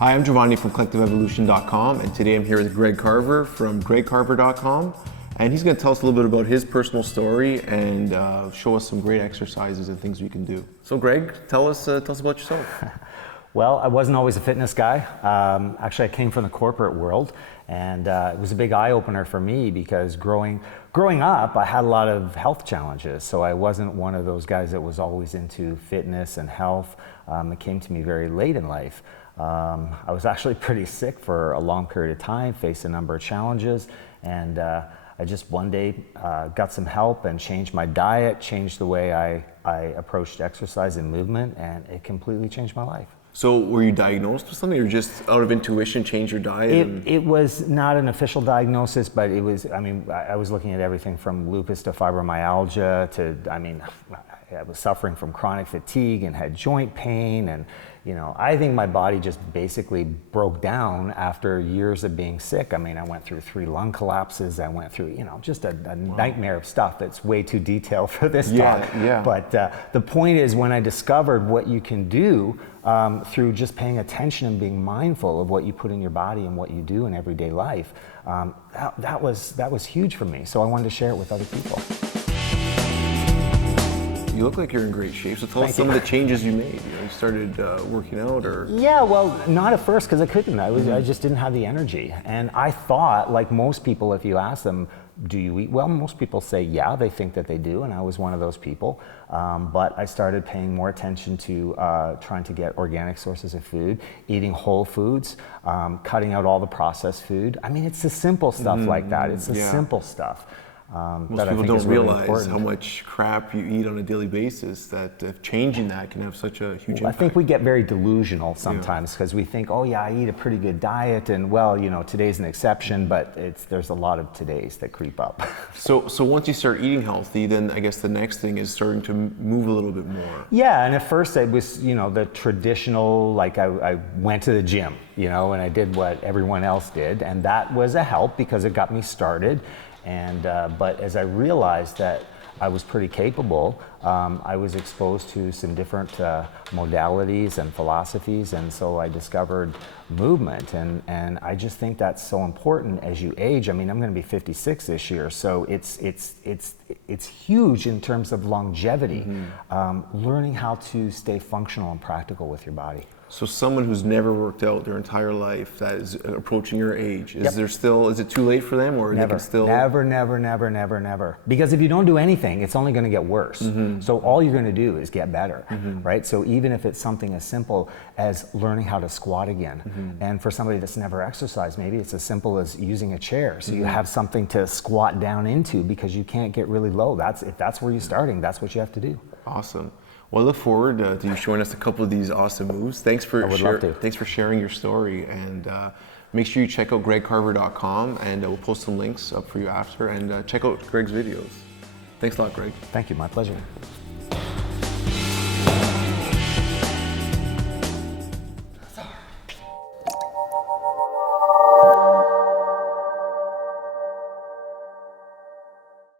Hi, I'm Giovanni from CollectiveEvolution.com, and today I'm here with Greg Carver from GregCarver.com, and he's going to tell us a little bit about his personal story and show us some great exercises and things we can do. So Greg, tell us about yourself. Well, I wasn't always a fitness guy. Actually, I came from the corporate world, and it was a big eye-opener for me because growing up, I had a lot of health challenges, so I wasn't one of those guys that was always into fitness and health. It came to me very late in life. I was actually pretty sick for a long period of time, faced a number of challenges, and I just one day got some help and changed my diet, changed the way I approached exercise and movement, and it completely changed my life. So were you diagnosed with something, or just out of intuition changed your diet? It was not an official diagnosis, but it was, I was looking at everything from lupus to fibromyalgia to, I was suffering from chronic fatigue and had joint pain, and I think my body just basically broke down after years of being sick. I went through 3 lung collapses. I went through, just a nightmare of stuff that's way too detailed for this talk. Yeah. But the point is, when I discovered what you can do through just paying attention and being mindful of what you put in your body and what you do in everyday life, that was huge for me. So I wanted to share it with other people. You look like you're in great shape, so tell us some of the changes you made. You started working out, or? Yeah, well, not at first, because I couldn't. I just didn't have the energy. And I thought, like most people, if you ask them, do you eat well? Most people say, yeah, they think that they do, and I was one of those people. But I started paying more attention to trying to get organic sources of food, eating whole foods, cutting out all the processed food. It's the simple stuff like that. It's the simple stuff. Most people don't realize how much crap you eat on a daily basis, that changing that can have such a huge impact. I think we get very delusional sometimes because we think, oh yeah, I eat a pretty good diet, and well, today's an exception, but there's a lot of todays that creep up. So once you start eating healthy, then I guess the next thing is starting to move a little bit more. Yeah, and at first it was, the traditional, like I went to the gym, and I did what everyone else did, and that was a help because it got me started. And but as I realized that I was pretty capable, I was exposed to some different modalities and philosophies, and so I discovered movement, and I just think that's so important as you age. I'm going to be 56 this year, so it's huge in terms of longevity, learning how to stay functional and practical with your body. So someone who's never worked out their entire life, that is approaching your age, is it too late for them, or never, they can still? Never. Because if you don't do anything, it's only going to get worse. So all you're going to do is get better, right? So even if it's something as simple as learning how to squat again, and for somebody that's never exercised, maybe it's as simple as using a chair. So you have something to squat down into because you can't get really low. If that's where you're starting, that's what you have to do. Awesome. Well, I look forward to you showing us a couple of these awesome moves. Thanks for sharing your story, and make sure you check out GregCarver.com, and we'll post some links up for you after, and check out Greg's videos. Thanks a lot, Greg. Thank you, my pleasure.